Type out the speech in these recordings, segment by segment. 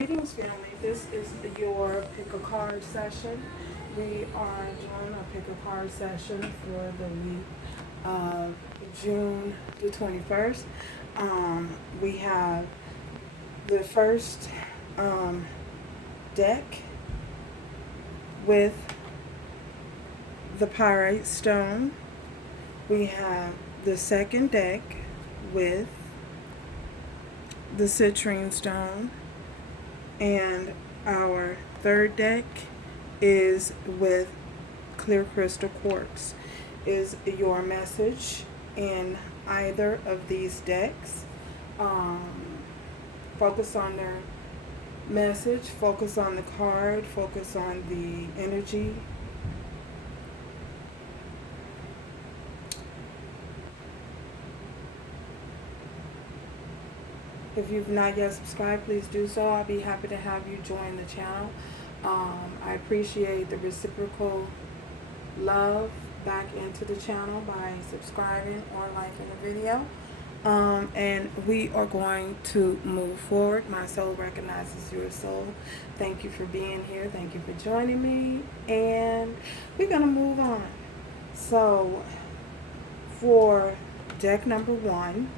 Greetings, family. This is your pick a card session. We are doing a pick a card session for the week of June the 21st. We have the first deck with the Pyrite Stone. We have the second deck with the Citrine Stone. And our third deck is with Clear Crystal Quartz. Is your message in either of these decks? Focus on their message, focus on the card, focus on the energy. If you've not yet subscribed, please do so. I'll be happy to have you join the channel. I appreciate the reciprocal love back into the channel by subscribing or liking the video. And we are going to move forward. My soul recognizes your soul. Thank you for being here. Thank you for joining me. And we're going to move on. So for deck number one,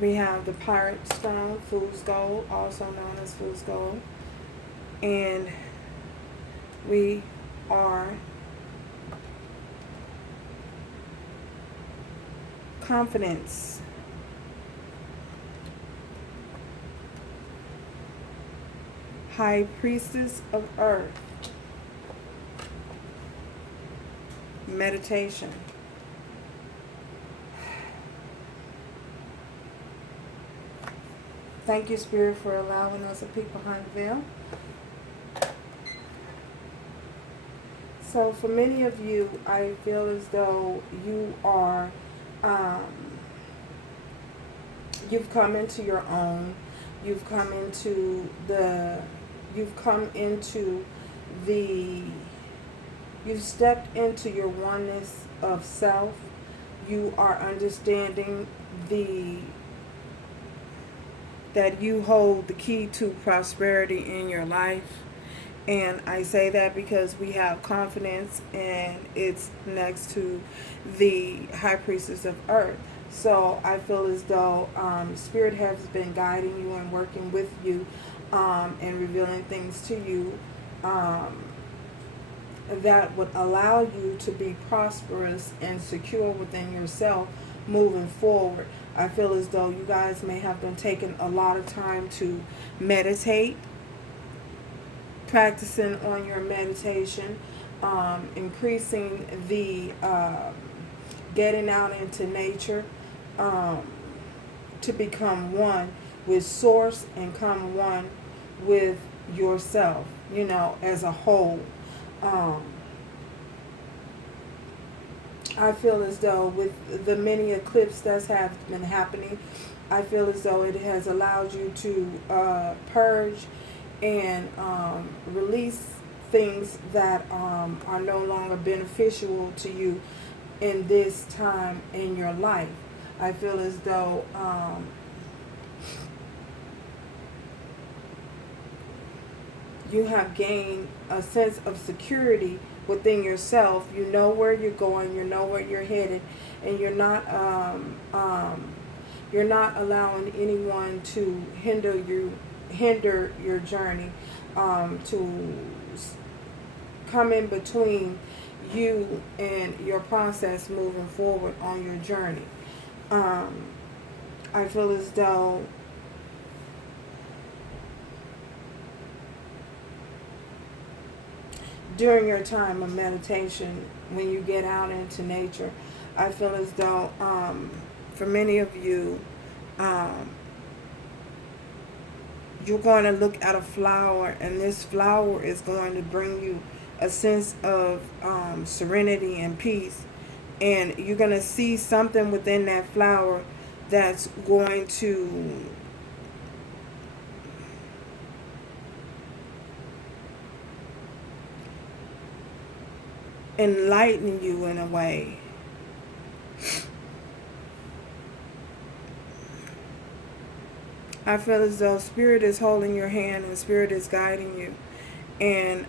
we have the Pirate Stone, Fool's Gold, also known as Fool's Gold. And we are Confidence. High Priestess of Earth. Meditation. Thank you, Spirit, for allowing us a peek behind the veil. So for many of you, I feel as though you are, you've come into your own. You've come into you've stepped into your oneness of self. You are understanding that you hold the key to prosperity in your life. And I say that because we have confidence and it's next to the High Priestess of Earth. So I feel as though Spirit has been guiding you and working with you and revealing things to you that would allow you to be prosperous and secure within yourself moving forward. I feel as though you guys may have been taking a lot of time to meditate, practicing on your meditation, increasing the getting out into nature to become one with Source and come one with yourself, you know, as a whole. I feel as though with the many eclipses that have been happening, I feel as though it has allowed you to purge and release things that are no longer beneficial to you in this time in your life. I feel as though you have gained a sense of security within yourself. You know where you're going, you know where you're headed, and you're not allowing anyone to hinder your journey, to come in between you and your process moving forward on your journey. I feel as though during your time of meditation, when you get out into nature, I feel as though for many of you, you're going to look at a flower, and this flower is going to bring you a sense of serenity and peace. And you're going to see something within that flower that's going to enlighten you in a way. I feel as though Spirit is holding your hand and Spirit is guiding you. And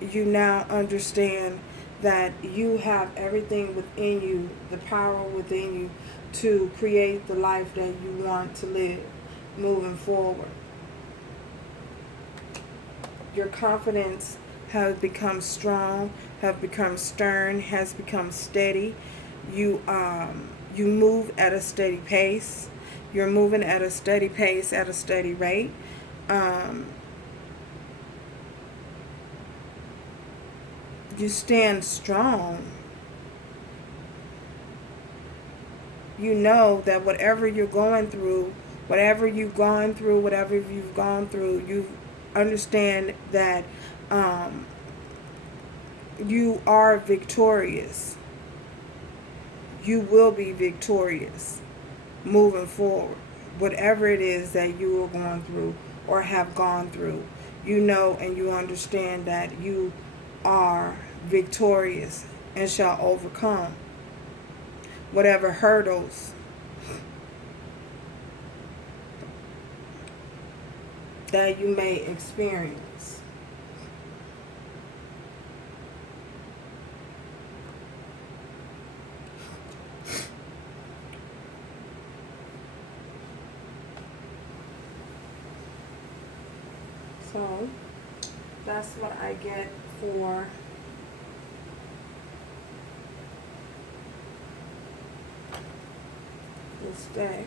you now understand that you have everything within you, the power within you, to create the life that you want to live moving forward. Your confidence has become strong, have become stern, has become steady. You move at a steady pace. You're moving at a steady pace, at a steady rate. You stand strong. You know that whatever you're going through, whatever you've gone through, you understand that you are victorious. You will be victorious moving forward. Whatever it is that you are going through or have gone through, you know and you understand that you are victorious and shall overcome whatever hurdles that you may experience. So that's what I get for this day.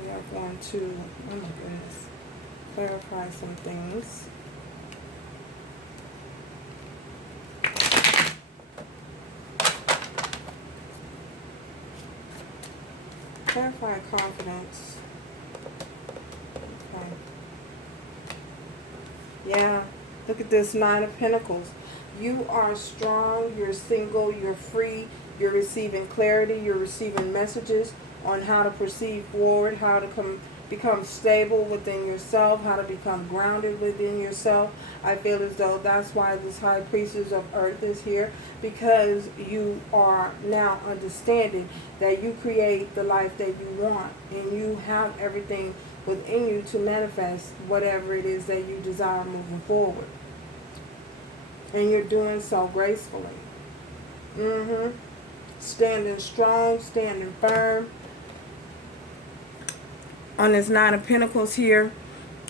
We are going to, oh my goodness, clarify some things. Clarify confidence. Okay. Yeah, look at this 9 of Pentacles. You are strong, you're single, you're free, you're receiving clarity, you're receiving messages on how to proceed forward, how to become stable within yourself, how to become grounded within yourself. I feel as though that's why this High Priestess of Earth is here, because you are now understanding that you create the life that you want, and you have everything within you to manifest whatever it is that you desire moving forward. And you're doing so gracefully. Standing strong, standing firm. On this 9 of Pentacles here,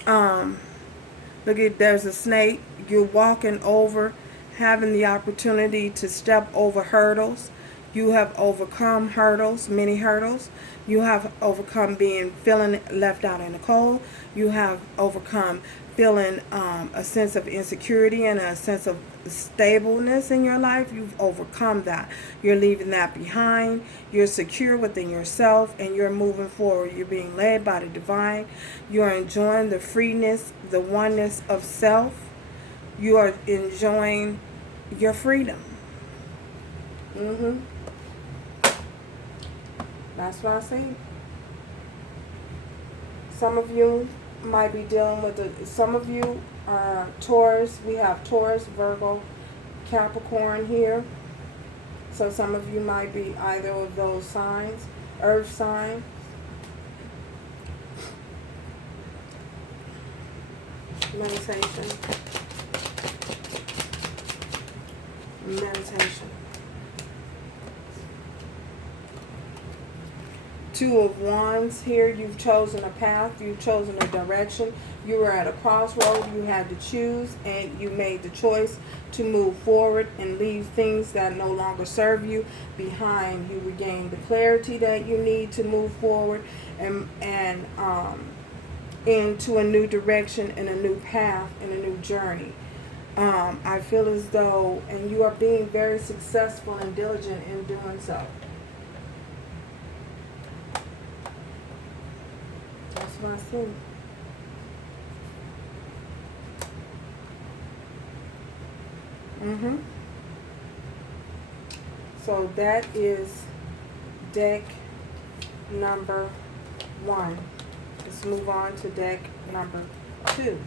look at, there's a snake. You're walking over, having the opportunity to step over hurdles. You have overcome hurdles, many hurdles. You have overcome feeling left out in the cold. You have overcome feeling a sense of insecurity and a sense of stableness in your life. You've overcome that. You're leaving that behind. You're secure within yourself and you're moving forward. You're being led by the divine. You're enjoying the freeness, the oneness of self. You are enjoying your freedom. That's what I see. Some of you might be dealing with some of you are Taurus. We have Taurus, Virgo, Capricorn here. So some of you might be either of those signs, earth sign. Meditation. Two of Wands here. You've chosen a path. You've chosen a direction. You were at a crossroad. You had to choose, and you made the choice to move forward and leave things that no longer serve you behind. You regained the clarity that you need to move forward and into a new direction and a new path and a new journey. I feel as though, and you are being very successful and diligent in doing so. That's what I see. So that is deck number 1. Let's move on to deck number 2.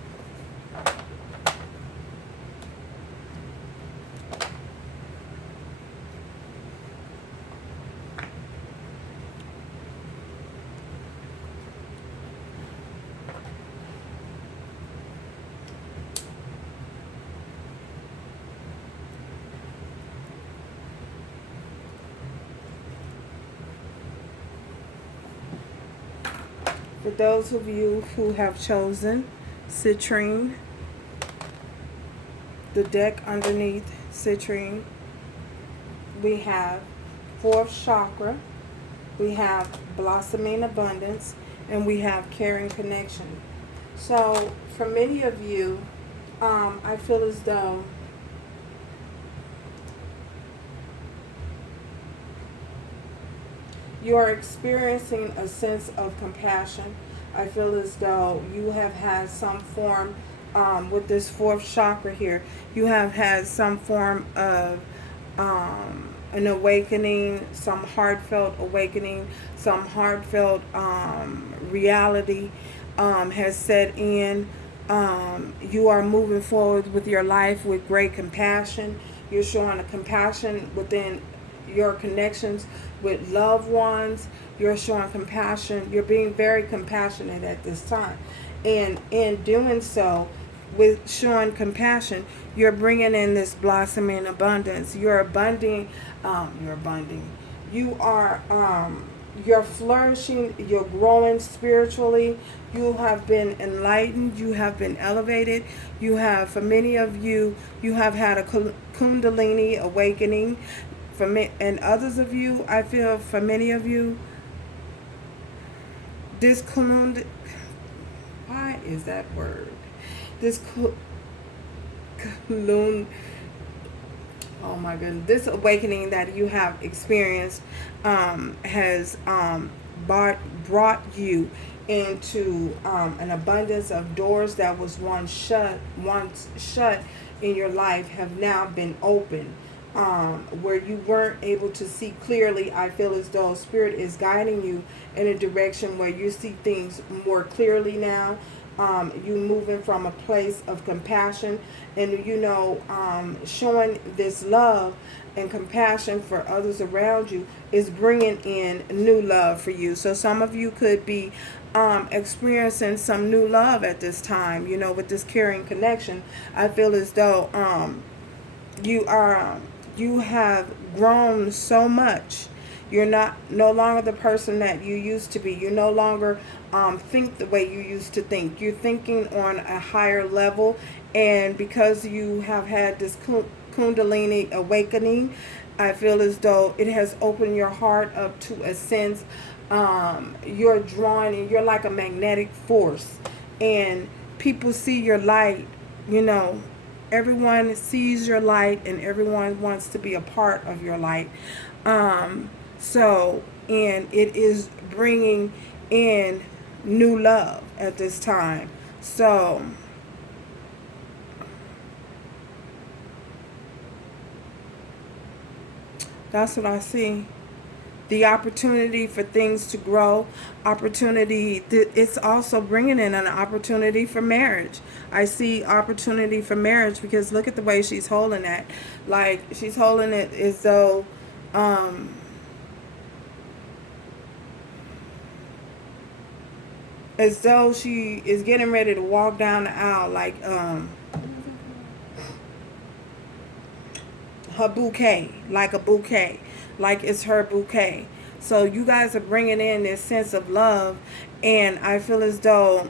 For those of you who have chosen citrine, the deck underneath citrine, we have fourth chakra, we have blossoming abundance, and we have caring connection. So for many of you, I feel as though you are experiencing a sense of compassion. I feel as though you have had some form, with this fourth chakra here, you have had some form of an awakening, some heartfelt awakening, some heartfelt reality has set in. You are moving forward with your life with great compassion. You're showing a compassion within your connections with loved ones. You're showing compassion. You're being very compassionate at this time. And in doing so, with showing compassion, you're bringing in this blossoming abundance. You're abunding. You are you're flourishing. You're growing spiritually. You have been enlightened. You have been elevated. You have, for many of you, you have had a kundalini awakening. For me, and others of you, I feel for many of you, this why is that word? This oh my goodness, this awakening that you have experienced has brought you into an abundance of doors that was once shut in your life have now been opened. Where you weren't able to see clearly, I feel as though Spirit is guiding you in a direction where you see things more clearly now. You moving from a place of compassion and, showing this love and compassion for others around you is bringing in new love for you. So some of you could be experiencing some new love at this time, with this caring connection. I feel as though you have grown so much. You're no longer the person that you used to be. You no longer think the way you used to think. You're thinking on a higher level, and because you have had this kundalini awakening, I feel as though it has opened your heart up to a sense. You're drawn, and you're like a magnetic force, and people see your light. Everyone sees your light, and everyone wants to be a part of your light. And it is bringing in new love at this time. So that's what I see. The opportunity for things to grow, it's also bringing in an opportunity for marriage. I see opportunity for marriage because look at the way she's holding that. Like, she's holding it as though she is getting ready to walk down the aisle, like her bouquet, like a bouquet, like it's her bouquet. So you guys are bringing in this sense of love, and I feel as though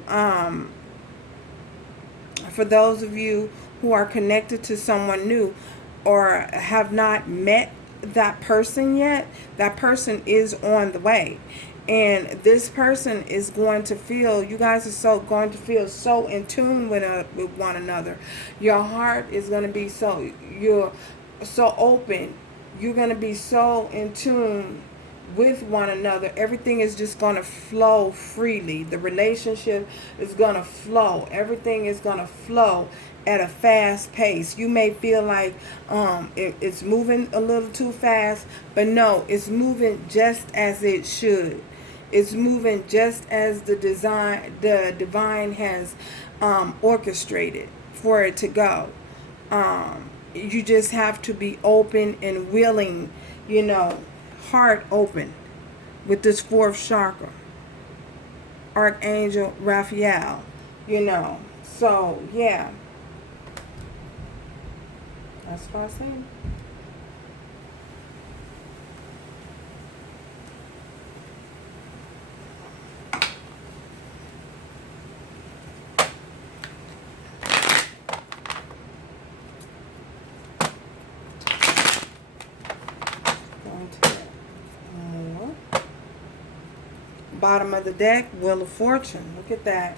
for those of you who are connected to someone new or have not met that person yet, that person is on the way. And this person is going to feel, you guys are going to feel so in tune with one another. Your heart is going to be you're so open. You're going to be so in tune with one another. Everything is just going to flow freely. The relationship is going to flow. Everything is going to flow at a fast pace. You may feel like it's moving a little too fast, but no, it's moving just as it should. It's moving just as the divine has orchestrated for it to go. You just have to be open and willing, heart open with this fourth chakra. Archangel Raphael, So, yeah. That's what I say. Bottom of the deck, Wheel of Fortune. Look at that.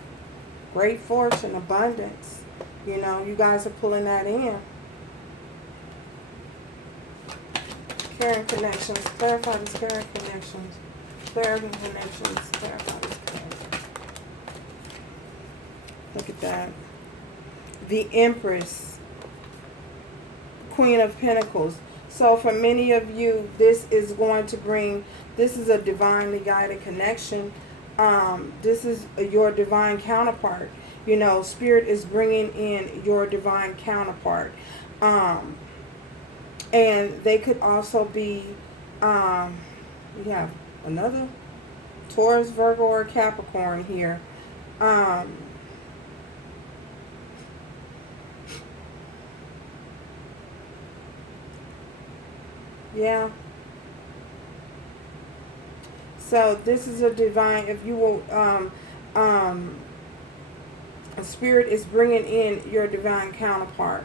Great fortune, abundance. You know, you guys are pulling that in. Caring connections. Clarify these caring connections. Clarifying connections. Clarify these caring. Look at that. The Empress. Queen of Pentacles. So for many of you, this is going to bring, this is a divinely guided connection. This is your divine counterpart. You know, Spirit is bringing in your divine counterpart. And they could also be, we have another Taurus, Virgo, or Capricorn here. Yeah. So this is a divine, if you will, a Spirit is bringing in your divine counterpart,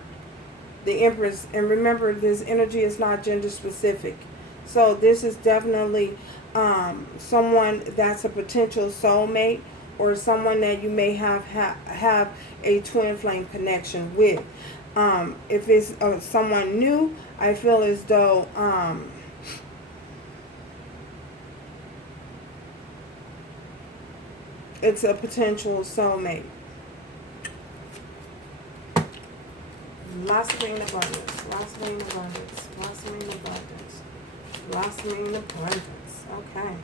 the Empress. And remember, this energy is not gender specific. So this is definitely someone that's a potential soulmate, or someone that you may have a twin flame connection with. If it's someone new, I feel as though it's a potential soulmate. Blossoming abundance, blossoming abundance, blossoming abundance, blossoming abundance. Okay.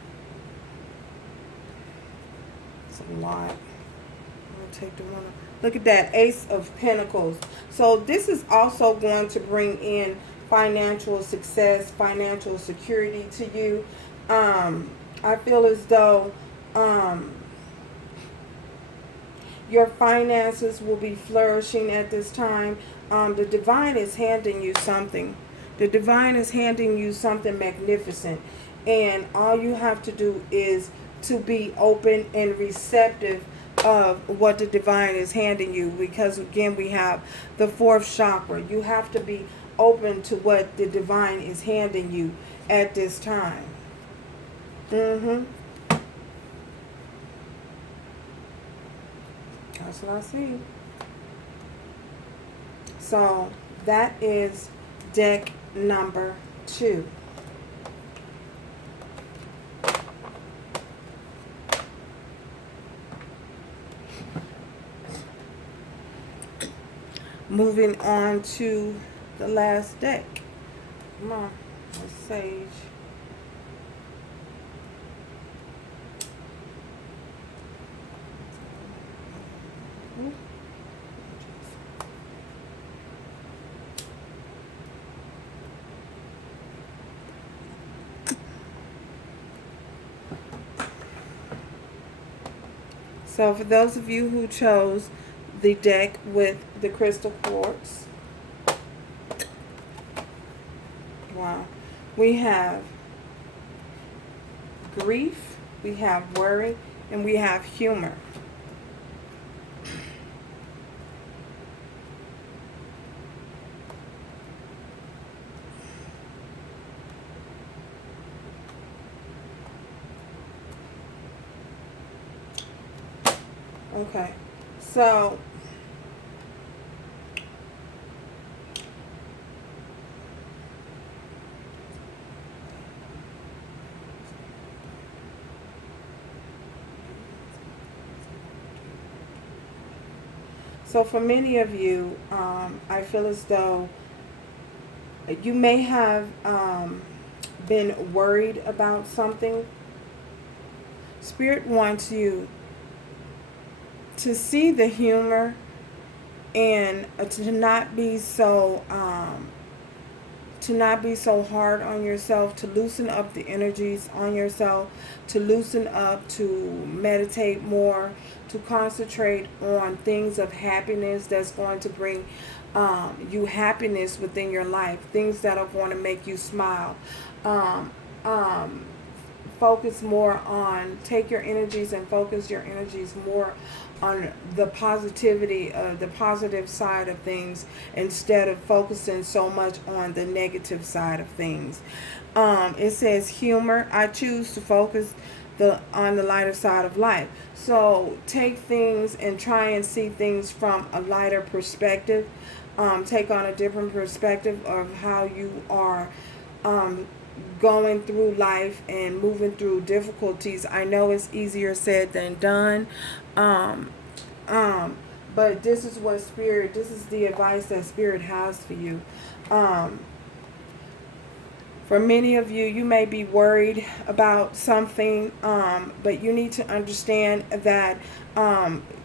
It's a lot. I'm going to take the one. Look at that, Ace of Pentacles. So this is also going to bring in financial success, financial security to you. I feel as though your finances will be flourishing at this time. The divine is handing you something. The divine is handing you something magnificent. And all you have to do is to be open and receptive of what the divine is handing you. Because again, we have the fourth chakra. You have to be open to what the divine is handing you at this time. That's what I see. So that is deck number 2. Moving on to the last deck. Come on, Sage. So for those of you who chose the deck with the crystal quartz, wow, we have grief, we have worry, and we have humor. Okay, so for many of you, I feel as though you may have been worried about something. Spirit wants you to see the humor and to not be so hard on yourself, to loosen up the energies on yourself, to loosen up, to meditate more, to concentrate on things of happiness that's going to bring you happiness within your life, things that are going to make you smile. Focus more on, take your energies and focus your energies more on the positivity, the positive side of things, instead of focusing so much on the negative side of things. It says humor. I choose to focus on the lighter side of life. So take things and try and see things from a lighter perspective. Take on a different perspective of how you are going through life and moving through difficulties. I know it's easier said than done. Um, but this is what Spirit, this is the advice that Spirit has for you. Um, For many of you, you may be worried about something, but you need to understand that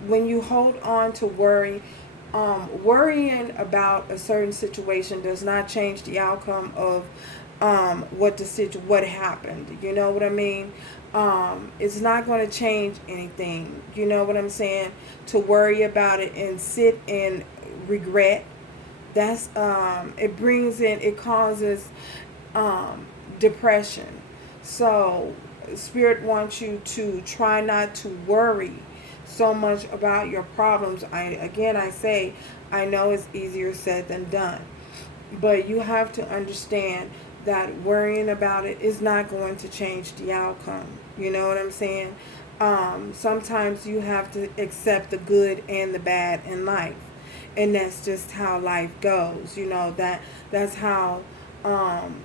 when you hold on to worry, worrying about a certain situation does not change the outcome of what happened. You know what I mean? It's not going to change anything. You know what I'm saying? To worry about it and sit in regret, that's it causes depression. So Spirit wants you to try not to worry so much about your problems. I say I know it's easier said than done, but you have to understand that worrying about it is not going to change the outcome. You know what I'm saying? Sometimes you have to accept the good and the bad in life, and that's just how life goes. You know, um,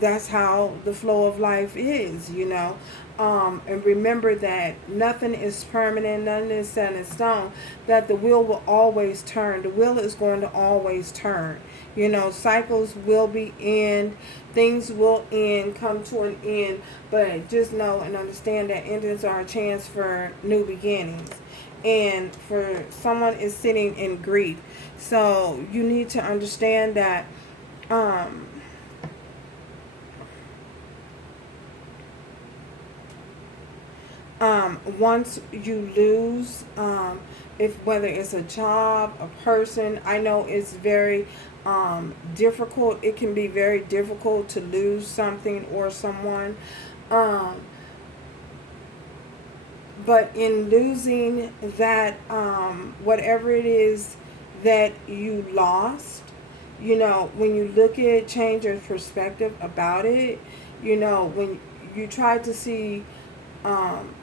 that's how the flow of life is, you know. And remember that nothing is permanent, nothing is set in stone, that the wheel will always turn. The wheel is going to always turn. You know, cycles will be end, things will end, come to an end, but just know and understand that endings are a chance for new beginnings. And for someone is sitting in grief. So you need to understand that um, once you lose, if whether it's a job, a person, I know it's very difficult. It can be very difficult to lose something or someone. Um, but in losing that, whatever it is that you lost, you know, when you look at it, change your perspective about it. You know, when you try to see um,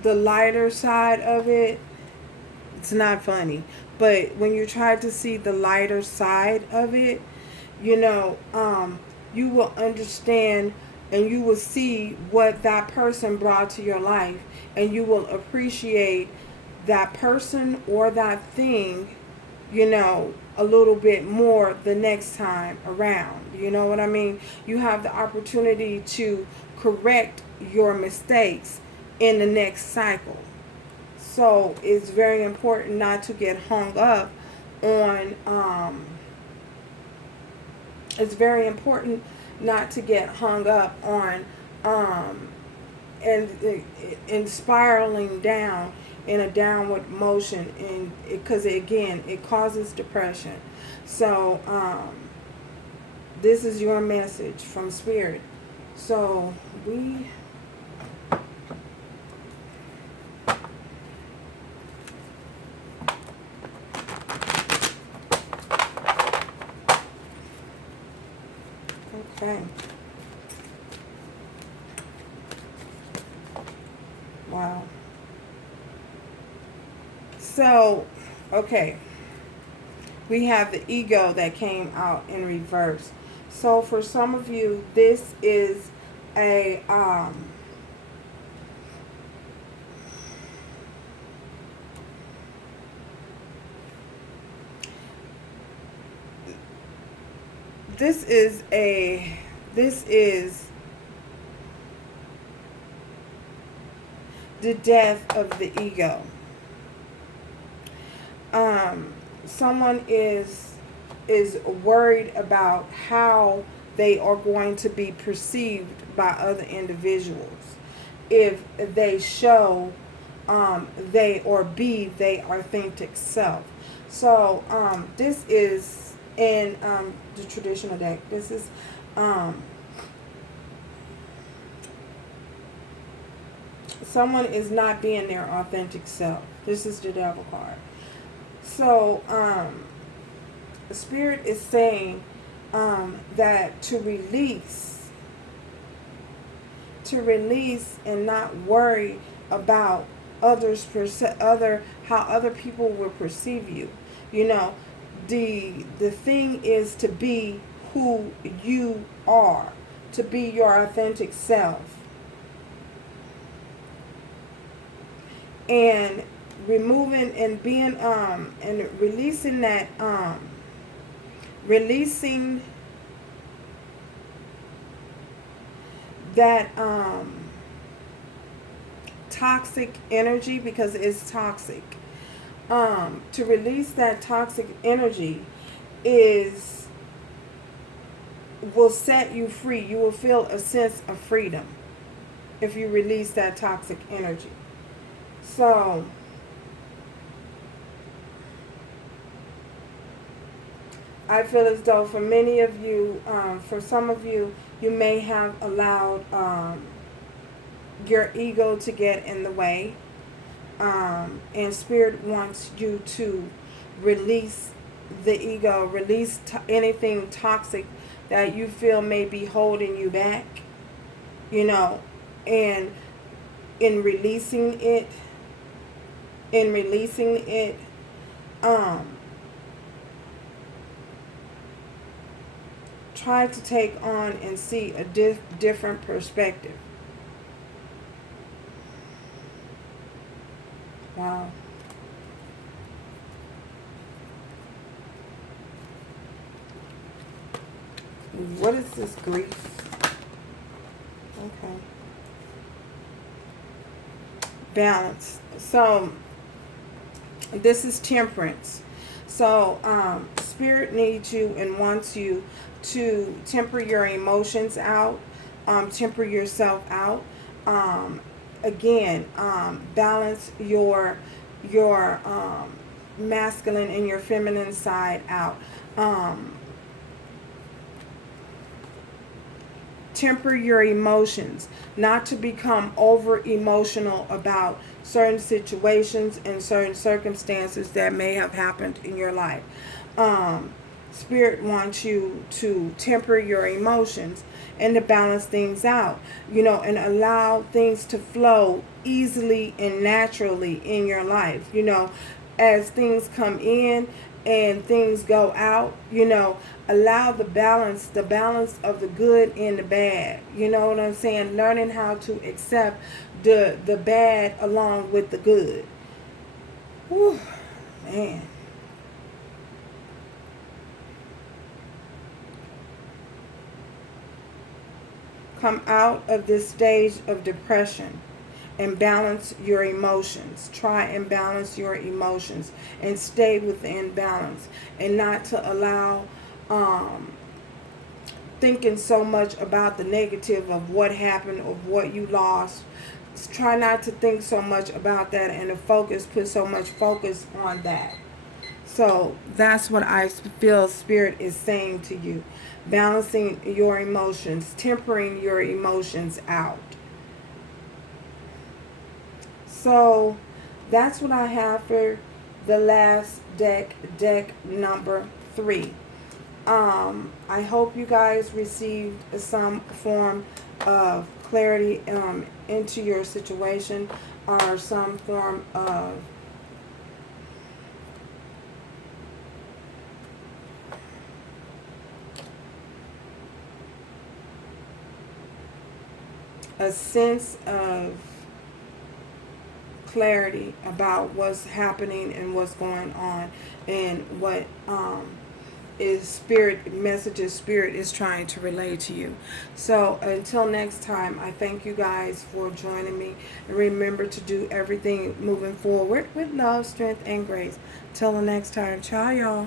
the lighter side of it, it's not funny. But when you try to see the lighter side of it, you know, you will understand and you will see what that person brought to your life, and you will appreciate that person or that thing, you know, a little bit more the next time around. You know what I mean? You have the opportunity to correct your mistakes in the next cycle. So it's very important not to get hung up on, it's very important not to get hung up on, and spiraling down in a downward motion, and because again it causes depression. So this is your message from Spirit. So we okay. Wow. So, okay. We have the ego that came out in reverse. So for some of you, this is a this is the death of the ego. Someone is worried about how they are going to be perceived by other individuals if they show they or be their authentic self. So this is in the traditional deck. This is someone is not being their authentic self. This is the Devil card. So Spirit is saying that to release to release and not worry about how other people will perceive you. You know, the thing is to be who you are, to be your authentic self. And removing and being and releasing that releasing that toxic energy, because it's toxic. To release that toxic energy will set you free. You will feel a sense of freedom if you release that toxic energy. So I feel as though for many of you, for some of you, you may have allowed your ego to get in the way. And Spirit wants you to release the ego, release anything toxic that you feel may be holding you back, you know, and in releasing it, try to take on and see a different perspective. Wow. What is this grief? Okay. Balance. So this is temperance. So Spirit needs you and wants you to temper your emotions out, temper yourself out. Again, balance your masculine and your feminine side out. Temper your emotions, not to become over emotional about certain situations and certain circumstances that may have happened in your life. Spirit wants you to temper your emotions and to balance things out, you know, and allow things to flow easily and naturally in your life. You know, as things come in and things go out, you know, allow the balance of the good and the bad. You know what I'm saying? Learning how to accept the bad along with the good. Whew, man. Come out of this stage of depression and balance your emotions. Try and balance your emotions and stay within balance, and not to allow thinking so much about the negative of what happened, of what you lost. Try not to think so much about that and to put so much focus on that. So that's what I feel Spirit is saying to you. Balancing your emotions, tempering your emotions out. So that's what I have for the last deck number 3. I hope you guys received some form of clarity into your situation, or some form of a sense of clarity about what's happening and what's going on, and what messages Spirit is trying to relay to you. So until next time, I thank you guys for joining me, and remember to do everything moving forward with love, strength, and grace. Till the next time, ciao y'all.